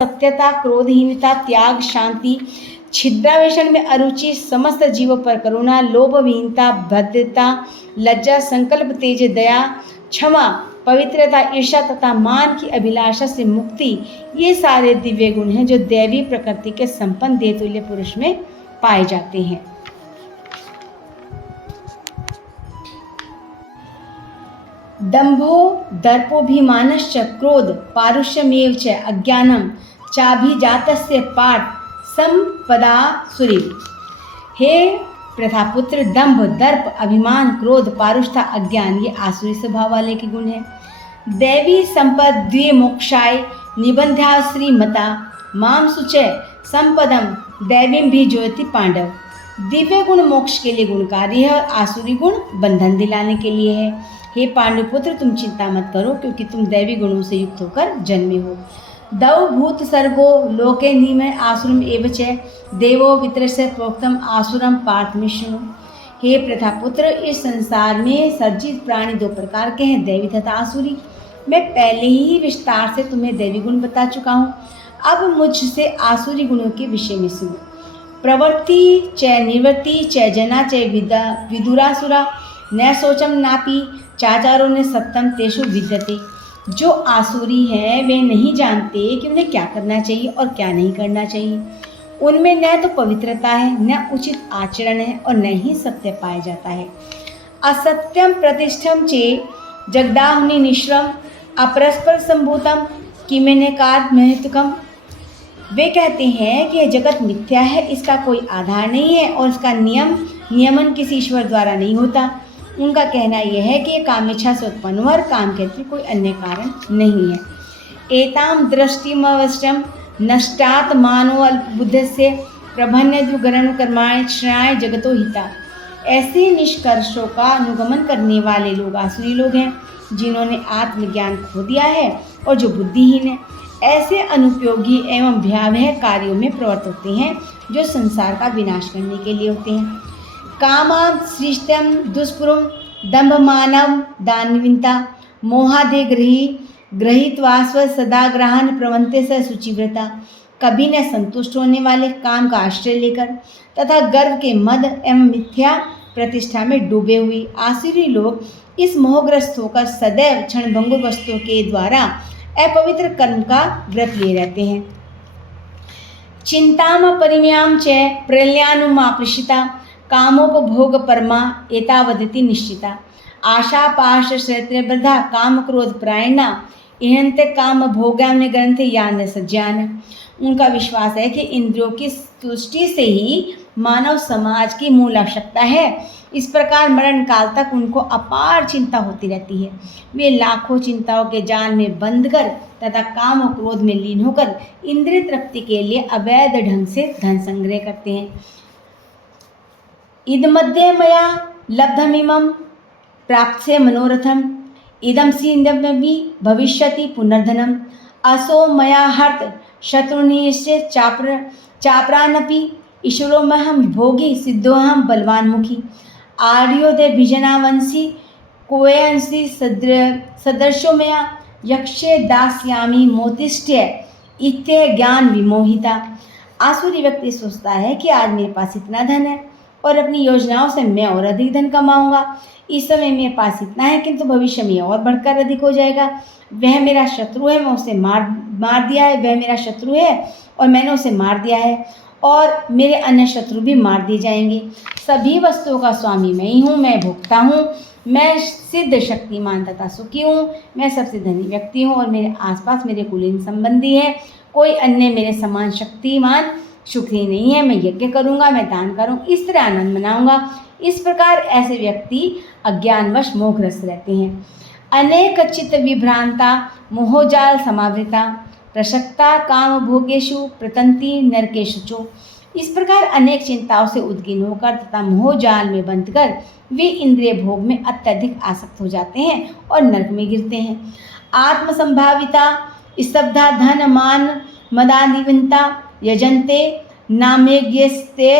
सत्यता, क्रोधहीनता, त्याग, शांति, छिद्रावेशन में अरुचि, समस्त जीवों पर करुणा, लोभहीनता, भद्रता, लज्जा, संकल्प, तेज, दया, क्षमा, पवित्रता, ईर्ष्या तथा मान की अभिलाषा से मुक्ति, ये सारे दिव्य गुण हैं जो दैवी प्रकृति के संपन्न देवतुल्य पुरुष में पाए जाते हैं। दंभो दर्पोभिमानश्च क्रोध पारुष्यमेव च अज्ञानम चाभिजातस्य पाठ संपदा सुरी। हे प्रथापुत्र, दंभ, दर्प, अभिमान, क्रोध, पारुषता, अज्ञान ये आसुरी स्वभाव वाले के गुण हैं। दैवी संपद द्वे मोक्षाय निबंध्याश्री मता माम सुचय संपदम दैवीम भी ज्योति पांडव। दिव्य गुण मोक्ष के लिए गुणकारी है और आसुरी गुण बंधन दिलाने के लिए है। हे पांडुपुत्र, तुम चिंता मत करो क्योंकि तुम दैवी गुणों से युक्त होकर जन्मे हो। दौ भूत सर्गो लोके निमय आसुरम एवच देवो वित्रस्य प्रोक्तम आसुरम पार्थ में शृणु। हे प्रथापुत्र, इस संसार में सर्जित प्राणी दो प्रकार के हैं, दैवी तथा आसुरी। मैं पहले ही विस्तार से तुम्हें दैवी गुण बता चुका हूँ। अब मुझसे आसुरी गुणों के विषय में सुनो। प्रवृत्ति च निवृत्ति च जना च विदुरासुरा न शोचम नापि चाचारो ने सत्यम तेषु विद्यते। जो आसुरी हैं वे नहीं जानते कि उन्हें क्या करना चाहिए और क्या नहीं करना चाहिए। उनमें न तो पवित्रता है, न उचित आचरण है और न ही सत्य पाया जाता है। असत्यम प्रतिष्ठम चे जगदाहुनि निश्रम अपरस्पर संभूतम किमेनेकार महत्वकम। वे कहते हैं कि यह जगत मिथ्या है, इसका कोई आधार नहीं है और इसका नियमन किसी ईश्वर द्वारा नहीं होता। उनका कहना यह है कि ये कामेच्छा से उत्पन्न हुआ और काम के अतिरिक्त कोई अन्य कारण नहीं है। एताम दृष्टिमवश्यम नष्टात् मानो अल्पबुद्धस्य प्रभन्यद्युगरण कर्माणि श्रेयाय जगतो हिता। ऐसे निष्कर्षों का अनुगमन करने वाले लोग आसुरी लोग हैं, जिन्होंने आत्मज्ञान खो दिया है और जो बुद्धिहीन है। ऐसे अनुपयोगी एवं भयावह कार्यों में प्रवृत्त होते हैं जो संसार का विनाश करने के लिए होते हैं। कामां सृष्टम दुष्पुरुम दंभ मानव दानविंता मोहादे गृहीत्वास्व सदा ग्रहण प्रवंते स शुचिव्रता। कभी न संतुष्ट होने वाले काम का आश्रय लेकर तथा गर्व के मद एवं मिथ्या प्रतिष्ठा में डूबे हुए आसुरी लोग इस मोहग्रस्त होकर सदैव क्षणभंगुर वस्तुओं के द्वारा अपवित्र कर्म का व्रत लिए रहते हैं। चिंताम परिम्याम च प्रलयानुमापृषिता कामोपभोग परमा एतावदिति निश्चिता। आशा पाश श्रेत्रबद्धा काम क्रोध प्रायणा इहंते काम भोगाम्य ग्रंथे यान सज्जान। उनका विश्वास है कि इंद्रियों की तुष्टि से ही मानव समाज की मूल आवश्यकता है। इस प्रकार मरण काल तक उनको अपार चिंता होती रहती है। वे लाखों चिंताओं के जाल में बंध कर तथा काम और क्रोध में लीन होकर इंद्रिय तृप्ति के लिए अवैध ढंग से धन संग्रह करते हैं। इदमध्ये मया लब्धमिमं प्राप्स्य मनोरथम इदं सीन्दमपि भविष्यति पुनर्धनम असो मया हर्त शत्रुनिश्चे चापरानपि ईश्वरोमहं भोगी सिद्धोहं बलवान्मुखी। आर्योदय विजनावंशी कोयंसी सदृशो मया यक्षे दास्यामि मोतिष्ठ्य इत्य ज्ञान विमोहिता। आसुरी व्यक्ति सोचता है कि आज मेरे पास इतना धन है और अपनी योजनाओं से मैं और अधिक धन कमाऊंगा। इस समय मेरे पास इतना है किंतु भविष्य में और बढ़कर अधिक हो जाएगा। वह मेरा शत्रु है, मैं उसे मार दिया है। वह मेरा शत्रु है और मैंने उसे मार दिया है और मेरे अन्य शत्रु भी मार दिए जाएंगे। सभी वस्तुओं का स्वामी मैं ही हूँ, मैं भोक्ता हूँ, मैं सिद्ध शक्तिमान तथा सुखी हूँ, मैं सबसे धनी व्यक्ति हूँ और मेरे आसपास मेरे कुलीन संबंधी हैं। कोई अन्य मेरे समान शक्तिमान सुखी नहीं है। मैं यज्ञ करूँगा, मैं दान करूँ, इस तरह आनंद मनाऊँगा। इस प्रकार ऐसे व्यक्ति अज्ञानवश मोहग्रस्त रहते हैं। अनेक चित्त विभ्रांता मोहजाल समावृता प्रशक्ता काम भोगेशु प्रतंती नरकेशु चो। इस प्रकार अनेक चिंताओं से उद्गीन होकर तथा मोहजाल में बंधकर वे इंद्रिय भोग में अत्यधिक आसक्त हो जाते हैं और नरक में गिरते हैं। आत्मसंभाविता स्तब्धा धन मान मदादिवंता यजन्ते नामेज्ञस्ते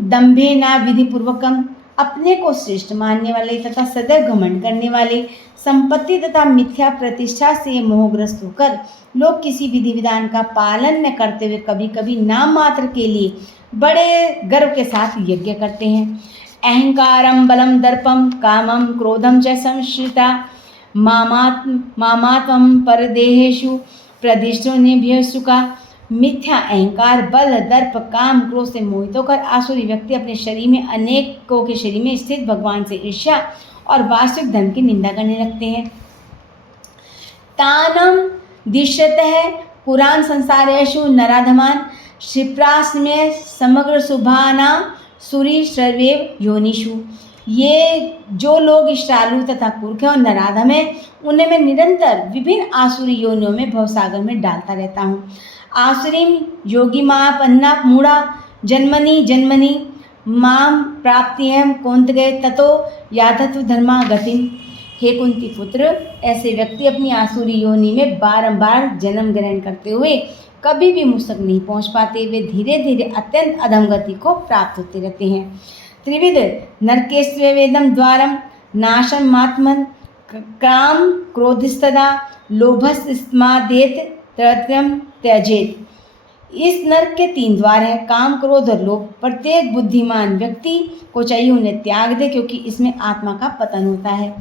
दंभे ना विधिपूर्वकम अपने को श्रेष्ठ मानने वाले तथा सदैव घमंड करने वाले, संपत्ति तथा मिथ्या प्रतिष्ठा से मोहग्रस्त होकर लोग किसी विधि विधान का पालन न करते हुए कभी कभी नाम मात्र के लिए बड़े गर्व के साथ यज्ञ करते हैं। अहंकारम बलम दर्पम कामम क्रोधम च संश्रिता मामात्म परदेहेषु प्रदिष्टोन्यभ्य सुखा। मिथ्या अहंकार, बल, दर्प, काम, क्रोध से मोहित होकर आसुरी व्यक्ति अपने शरीर में अनेकों के शरीर में स्थित भगवान से ईर्ष्या और वास्तविक धर्म की निंदा करने लगते हैं। तानम दिश्यतः पुराण संसारेषु नराधमान क्षिप्रास्म्य समग्र शुभाना सुरी सर्वेव योनिषु। ये जो लोग इष्टालु तथा कुर्ख और नराधम हैं, उन्हें मैं निरंतर विभिन्न आसुरी योनियों में भवसागर में डालता रहता हूँ। आसुरीम योगी माँ पन्ना मूढ़ा जन्मनि जन्मनि माम प्राप्तियम कौंतगे ततो यादत्व धर्मा गतिम। हे कुंती पुत्र, ऐसे व्यक्ति अपनी आसुरी योनि में बारंबार जन्म ग्रहण करते हुए कभी भी मुझ तक नहीं पहुँच पाते। वे धीरे धीरे अत्यंत अधमगति को प्राप्त होते रहते हैं। त्रिविध नरकेस्वेदम द्वारम नाशम मात्मन काम क्रोधस्तदा लोभस्मादेत त्रयम त्यजेत। इस नरक के 3 द्वार है, काम, क्रोध और लोभ। प्रत्येक बुद्धिमान व्यक्ति को चाहिए उन्हें त्याग दे, क्योंकि इसमें आत्मा का पतन होता है।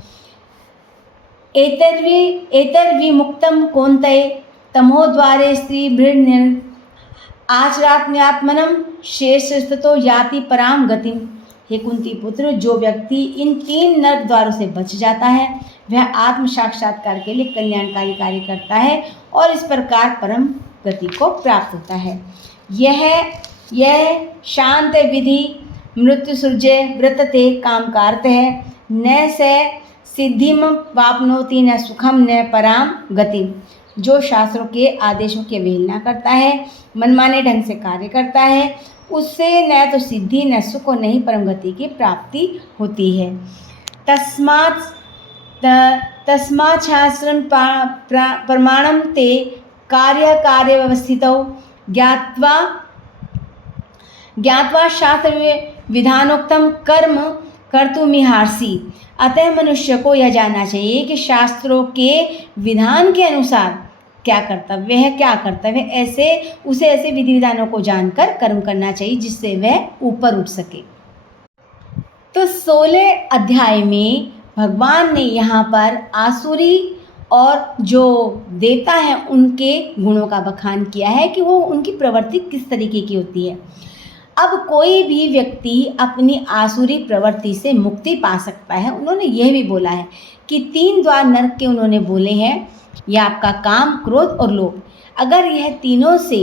एतर्विमुक्तम कौन्तेय तमोद्वारे स्त्री भृण आचरात्म्यात्मनम शेषस्तो याति पराम गतिम। हे कुंती पुत्र, जो व्यक्ति इन 3 नरक द्वारों से बच जाता है वह आत्म साक्षात्कार के लिए कल्याणकारी कार्य करता है और इस प्रकार परम गति को प्राप्त होता है। यह शांत विधि मृत्यु सूर्य व्रतते काम कार्त है। न स सिद्धिम वापनोति न सुखम न पराम गतिम। जो शास्त्रों के आदेशों की अवहेलना करता है, मनमाने ढंग से कार्य करता है, उससे न तो सिद्धि न सुख और न ही परम गति की प्राप्ति होती है। तस्मात् शास्त्रं प्रमाणं ते कार्य व्यवस्थितौ ज्ञात्वा शास्त्र विधानोक्तम कर्म कर्तुमिहार्षि। अतः मनुष्य को यह जानना चाहिए कि शास्त्रों के विधान के अनुसार क्या कर्तव्य है, क्या कर्तव्य है। ऐसे विधि विधानों को जानकर कर्म करना चाहिए जिससे वह ऊपर उठ सके। तो 16 अध्याय में भगवान ने यहाँ पर आसुरी और जो देवता हैं उनके गुणों का बखान किया है कि वो उनकी प्रवृत्ति किस तरीके की होती है। अब कोई भी व्यक्ति अपनी आसुरी प्रवृत्ति से मुक्ति पा सकता है। उन्होंने यह भी बोला है कि 3 द्वार नरक के उन्होंने बोले हैं, यह आपका काम, क्रोध और लोभ। अगर यह तीनों से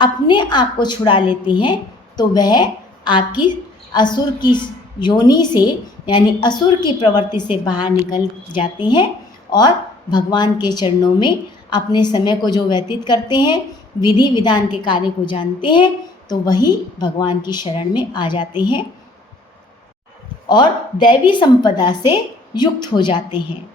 अपने आप को छुड़ा लेते हैं तो वह आपकी असुर की योनि से यानी असुर की प्रवृत्ति से बाहर निकल जाते हैं और भगवान के चरणों में अपने समय को जो व्यतीत करते हैं, विधि विधान के कार्य को जानते हैं, तो वही भगवान की शरण में आ जाते हैं और दैवी संपदा से युक्त हो जाते हैं।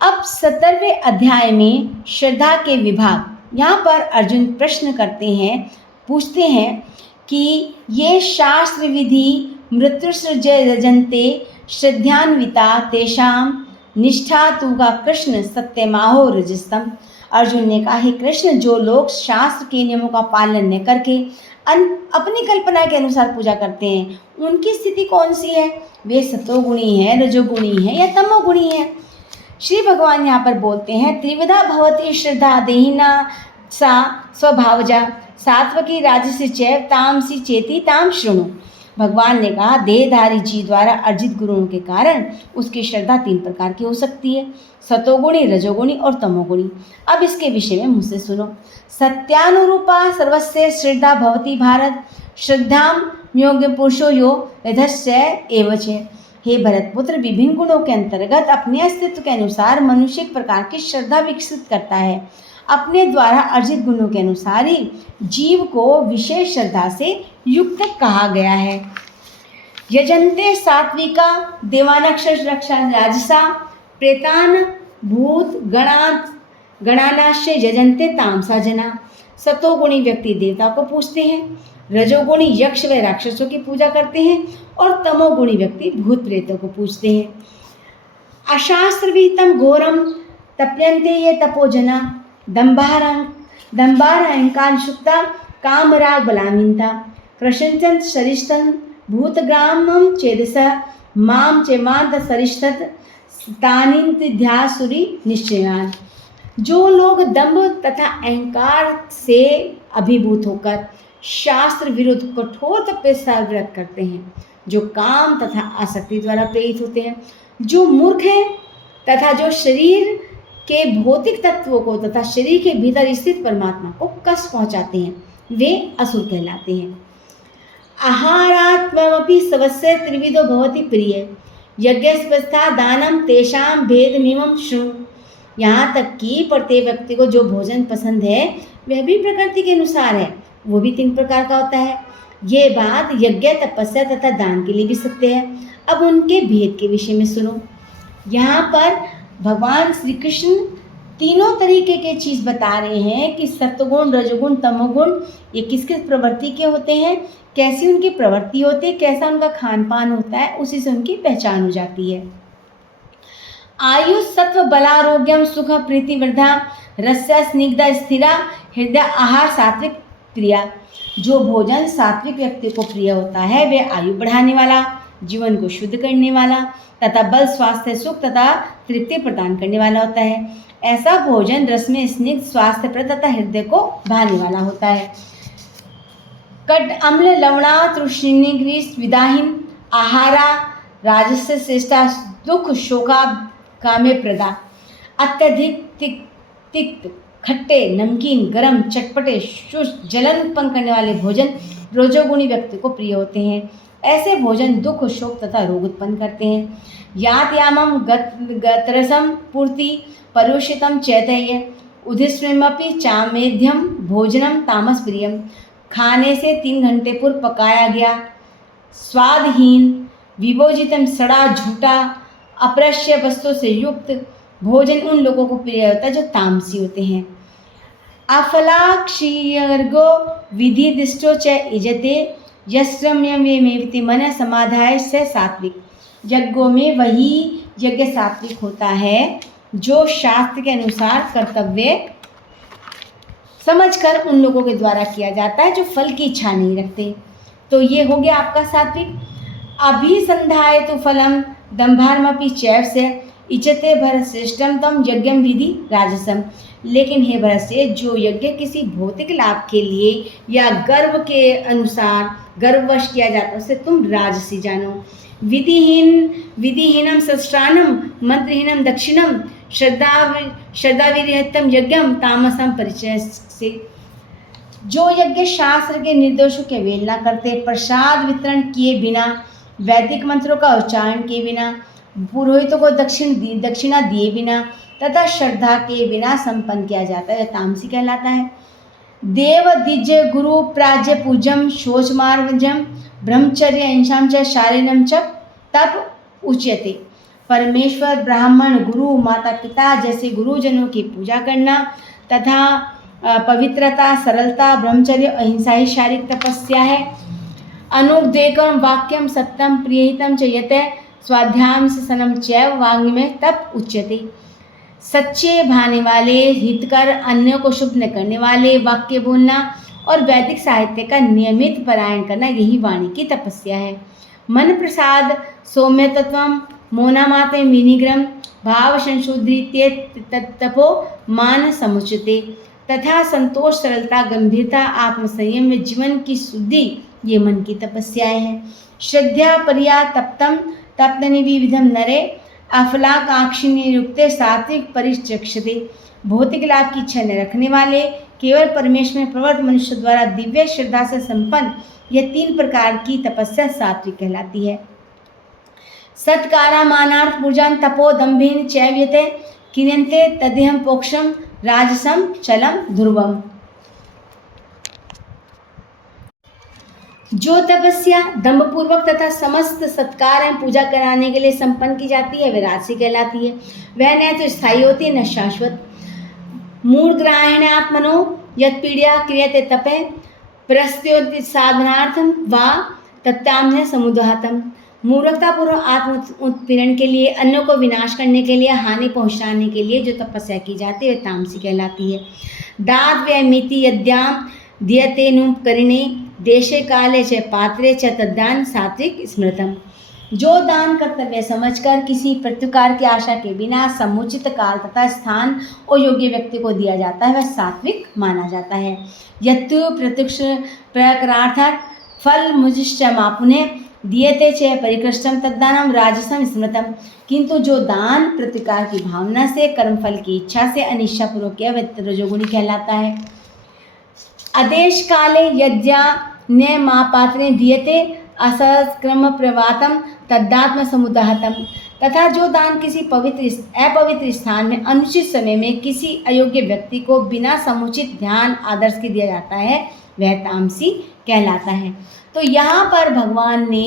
अब 17वें अध्याय में श्रद्धा के विभाग। यहाँ पर अर्जुन प्रश्न करते हैं, पूछते हैं कि ये शास्त्र विधि मृत्युसृजय रजन्ते श्रद्धान्विता तेषां निष्ठा तुगा कृष्ण सत्यमाहो रजस्तम। अर्जुन ने कहा, हे कृष्ण, जो लोग शास्त्र के नियमों का पालन न करके अपनी कल्पना के अनुसार पूजा करते हैं, उनकी स्थिति कौन सी है? वे सतोगुणी हैं, रजोगुणी हैं या तमोगुणी हैं? श्री भगवान यहाँ पर बोलते हैं, त्रिविधा भवती श्रद्धा देहिना सा स्वभावजा सात्वकी राजसी चैव तामसी चेती ताम शृणु। भगवान ने कहा, देहधारी जीव द्वारा अर्जित गुणों के कारण उसकी श्रद्धा 3 प्रकार की हो सकती है, सतोगुणी, रजोगुणी और तमोगुणी। अब इसके विषय में मुझसे सुनो। सत्यानुरूपा सर्वस्य श्रद्धा भवती भारत श्रद्धाम योग्य पुरुषो यो यथस्य एवच। हे भरतपुत्र, विभिन्न गुणों के अंतर्गत अपने अस्तित्व के अनुसार मनुष्य एक प्रकार की श्रद्धा विकसित करता है। अपने द्वारा अर्जित गुणों के अनुसार ही जीव को विशेष श्रद्धा से युक्त कहा गया है। यजन्ते सात्विका देवानक्ष रक्षा राजसा प्रेतान भूत गणानाश्च यजन्ते तामसा जना। सतोगुणी व्यक्ति देवता को पूजते हैं, रजोगुणी यक्ष व राक्षसों की पूजा करते हैं और तमोगुणी व्यक्ति भूत प्रेतों को पूजते हैं। अशास्त्र विहितम घोरम तप्यन्ते ये तपोजना दंभार अहंकार शुक्ता कामराग बलामिंता कृष्णचंद सरिष्ठन भूतग्रामम चेदस माम चेमांत सरिष्ठत तानिंत्यासुरी निश्चयान। जो लोग दंभ तथा अहंकार से अभिभूत होकर शास्त्र विरुद्ध कठोर तपस्या व्रत करते हैं, जो काम तथा आसक्ति द्वारा प्रेरित होते हैं, जो मूर्ख हैं तथा जो शरीर के भौतिक तत्वों को तथा शरीर के भीतर स्थित परमात्मा को कष्ट पहुंचाते हैं, वे असुर कहलाते हैं। आहारात्मपि स्वस्य त्रिविधो भवति प्रिय यज्ञस्वस्था दानम तेषाम भेदमिमं शृणु। यहाँ तक कि प्रत्येक व्यक्ति को जो भोजन पसंद है वह भी प्रकृति के अनुसार है, वो भी 3 प्रकार का होता है। ये बात यज्ञ तपस्या तथा दान के लिए भी सत्य है। अब उनके भेद के विषय में सुनो। यहाँ पर भगवान श्री कृष्ण तीनों तरीके के चीज़ बता रहे हैं कि सत्वगुण, रजोगुण, तमोगुण ये किस किस प्रवृत्ति के होते हैं, कैसी उनकी प्रवृत्ति होती है, कैसा उनका खान पान होता है, उसी से उनकी पहचान हो जाती है। आयु सत्व बलारोग्यम सुख प्रीति वृद्धा रस्य स्निग्धा स्थिरा हृदय आहार सात्विक क्रिया। जो भोजन सात्विक व्यक्ति को प्रिय होता है वह आयु बढ़ाने वाला, जीवन को शुद्ध करने वाला तथा बल, स्वास्थ्य, सुख तथा तृप्ति प्रदान करने वाला होता है। ऐसा भोजन रस में स्निग्ध, स्वास्थ्यप्रद तथा हृदय को भाने वाला होता है। कट अम्ल लवणा तृष्णि ग्रीस विदाहीन आहारा राजस्य श्रेष्ठा दुख शोका कामे प्रदा। अत्यधिक तिक्त, खट्टे, नमकीन, गरम, चटपटे, शुष्क, जलन उत्पन्न करने वाले भोजन रजोगुणी व्यक्ति को प्रिय होते हैं। ऐसे भोजन दुख, शोक तथा रोग उत्पन्न करते हैं। यातयामम गतरसम पूर्ति परुषितम चैतन्य उदिस्मपि चामेध्यम भोजनम तामस प्रियम। खाने से 3 घंटे पूर्व पकाया गया स्वादहीन, विभोजितम, सड़ा, झूठा, अप्रश्य वस्तु से युक्त भोजन उन लोगों को प्रिय होता है जो तामसी होते हैं। अफलाक्षीर्गो विधि दिष्टो च इजते यश्रम्यमेवेति मन समाधाय से सात्विक। यज्ञों में वही यज्ञ सात्विक होता है जो शास्त्र के अनुसार कर्तव्य समझकर उन लोगों के द्वारा किया जाता है जो फल की इच्छा नहीं रखते। तो ये हो गया आपका सात्विक। अभिसंधाय तो फलम दंभारमपि चैव से इचते भर श्रेष्ठम तम यज्ञम विधि राजसम। लेकिन हे भरसे, जो यज्ञ किसी भौतिक लाभ के लिए या गर्व के अनुसार गर्ववश किया जाता है उसे तुम राजसी जानो। विधिहीनम सष्टानम मंत्रहीनम दक्षिणम श्रद्धाविरहितम यज्ञम तामसम परिचय से। जो यज्ञ शास्त्र के निर्देशों के अवहेलना करते, प्रसाद वितरण किए बिना, वैदिक मंत्रों का उच्चारण किए बिना, पुरोहितों को दक्षिणा दिए बिना तथा श्रद्धा के बिना संपन्न किया जाता है, तामसी कहलाता है। देव दिज्य गुरु प्राज्य पूजम शोच मार्जम ब्रह्मचर्य हिंसाम च शारीरम च तप उच्यते। परमेश्वर, ब्राह्मण, गुरु, माता पिता जैसे गुरुजनों की पूजा करना तथा पवित्रता, सरलता, ब्रह्मचर्य, अहिंसा ही शारीरिक तपस्या है। अनुद्वेगम वाक्यम सत्यम प्रियहितम च यते स्वाध्याम से सनम चैव वांग में तप उच्यते। सच्चे भाने वाले, हितकर, अन्यों को शुभ न करने वाले वाक्य बोलना और वैदिक साहित्य का नियमित पारायण करना यही वाणी की तपस्या है। मन प्रसाद सौम्य तत्वम मौनामाते मिनिग्रम भाव संशोधित्य तपो मान समुचिते तथा संतोष, सरलता, गंभीरता, आत्मसंयम में जीवन की शुद्धि ये मन की तपस्याएं हैं। श्रद्धा पर्या तप्तम तप्तनि विविधम नरे अफलाकाक्षिण्य युक्ते सात्विक परिचक्षते। भौतिक लाभ की इच्छा न रखने वाले, केवल परमेश्वर में प्रवृत्त मनुष्य द्वारा दिव्य श्रद्धा से संपन्न यह 3 प्रकार की तपस्या सात्विक कहलाती है। सत्कारा मानार्थ पूजन तपो दम्भेन चैव्यते किन्यन्ते तदेहम पोक्षम राजसम चलम ध्रुवम। जो तपस्या दम्भपूर्वक तथा समस्त सत्कार एवं पूजा कराने के लिए संपन्न की जाती है वह राजसी कहलाती है। वह न तो स्थायी होती है न शाश्वत। मूढ़ग्राहेण आत्मनो यत्पीडया क्रियते तपे प्रस्त्योति साधनार्थम वा तत्ताम्य समुदाहतम। मूर्खतापूर्वक आत्म उत्पीड़न के लिए, अन्यों को विनाश करने के लिए, हानि पहुँचाने के लिए जो तपस्या की जाती है वह तामसी कहलाती है। दात व्यय मिति यद्याम दियते नु करिणे देशे काले च पात्रे च तद्दान सात्विक स्मृतम। जो दान कर्तव्य समझकर किसी प्रत्युकार की आशा के बिना समुचित काल तथा स्थान और योग्य व्यक्ति को दिया जाता है वह सात्विक माना जाता है। यत्तु प्रत्युक्ष प्रकरार्थात् फल मुजिश्च मापुने दियते च परिकृष्टम तद्दानम राजसम स्मृतम। किंतु जो दान प्रतिकार की भावना से, कर्मफल की इच्छा से अनिच्छापूर्वक किया वह रजोगुणी कहलाता है। आदेश काले यज्ञा न मापात्रे दियते असत्क्रम प्रवातम तद्दात्म समुदाहतम। तथा जो दान किसी अपवित्र स्थान में अनुचित समय में किसी अयोग्य व्यक्ति को बिना समुचित ध्यान आदर्श के दिया जाता है वह तामसी कहलाता है। तो यहाँ पर भगवान ने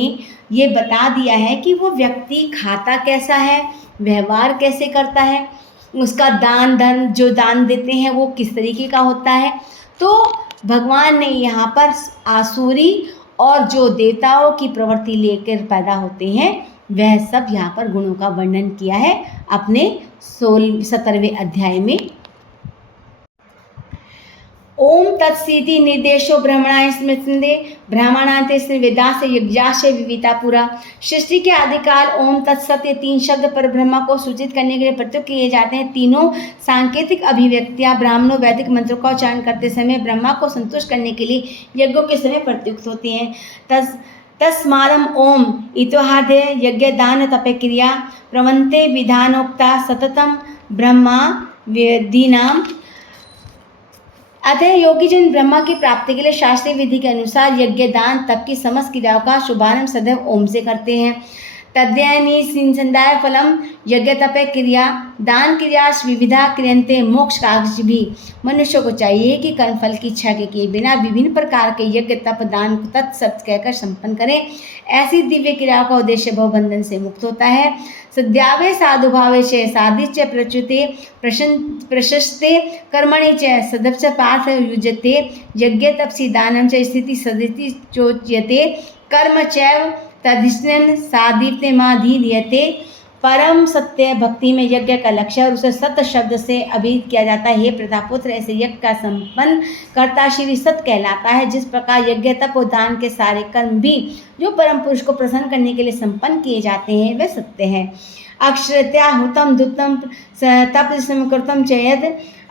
ये बता दिया है कि वो व्यक्ति खाता कैसा है, व्यवहार कैसे करता है, उसका दान धर्म जो दान देते हैं वो किस तरीके का होता है। तो भगवान ने यहाँ पर आसुरी और जो देवताओं की प्रवृत्ति लेकर पैदा होते हैं वह सब यहाँ पर गुणों का वर्णन किया है अपने 17वें अध्याय में। ओम तत्सीति निर्देशो ब्रह्मणाय स्मृतंदे ब्राह्मणांते वेदास यज्ञाश विविता पूरा। सृष्टि के आदिकाल ओम तत्सत ये 3 शब्द पर ब्रह्मा को सूचित करने के लिए प्रयुक्त किए जाते हैं। तीनों सांकेतिक अभिव्यक्तियां ब्राह्मणों वैदिक मंत्रों का उच्चारण करते समय ब्रह्मा को संतुष्ट करने के लिए यज्ञों के समय प्रयुक्त होती हैं। तस्मारम ओम इतोहादे यज्ञ दान तपे क्रिया प्रवंते विधानोक्ता सततम ब्रह्मा वेदीनाम। अतः योगी जन ब्रह्मा की प्राप्ति के लिए शास्त्रीय विधि के अनुसार यज्ञ दान तप की समस्त क्रियाओं का शुभारंभ सदैव ओम से करते हैं। तद्यनि सिंसंदाय फलम यज्ञ तपे क्रिया दान क्रिया विविधा क्रियंते मोक्ष काक्ष भी। मनुष्य को चाहिए कि कर्मफल की इच्छा के किए बिना विभिन्न प्रकार के यज्ञ तप दान तत्सत कहकर संपन्न करें। ऐसी दिव्य क्रियाओं का उद्देश्य भवबंधन से मुक्त होता है। सद्यावे साधुभावे च साधिच प्रच्युते प्रशस्ते कर्मणि च सदप्स पार्थ युज्यते यज्ञ तपसी दानं च स्थिति सदिति चोच्यते कर्म चैव तदिष्णन साधिते माधीयते। परम सत्य भक्ति में यज्ञ का लक्ष्य और उसे सत्य शब्द से अभिहित किया जाता है। हे प्रतापुत्र ऐसे यज्ञ का संपन्न कर्ता श्री सत्य कहलाता है। जिस प्रकार यज्ञ तप और दान के सारे कर्म भी जो परम पुरुष को प्रसन्न करने के लिए संपन्न किए जाते हैं वे सत्य है। अक्षरत्या हुतम दुतम तप समकृतम चयद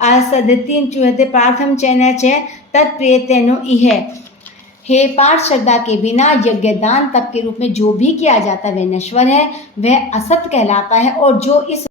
असदिति चुहते पार्थम चैन च तत्प्रियतेनो इह। हे पाठ श्रद्धा के बिना यज्ञ दान तप के रूप में जो भी किया जाता है वह नश्वर है, वह असत कहलाता है। और जो इस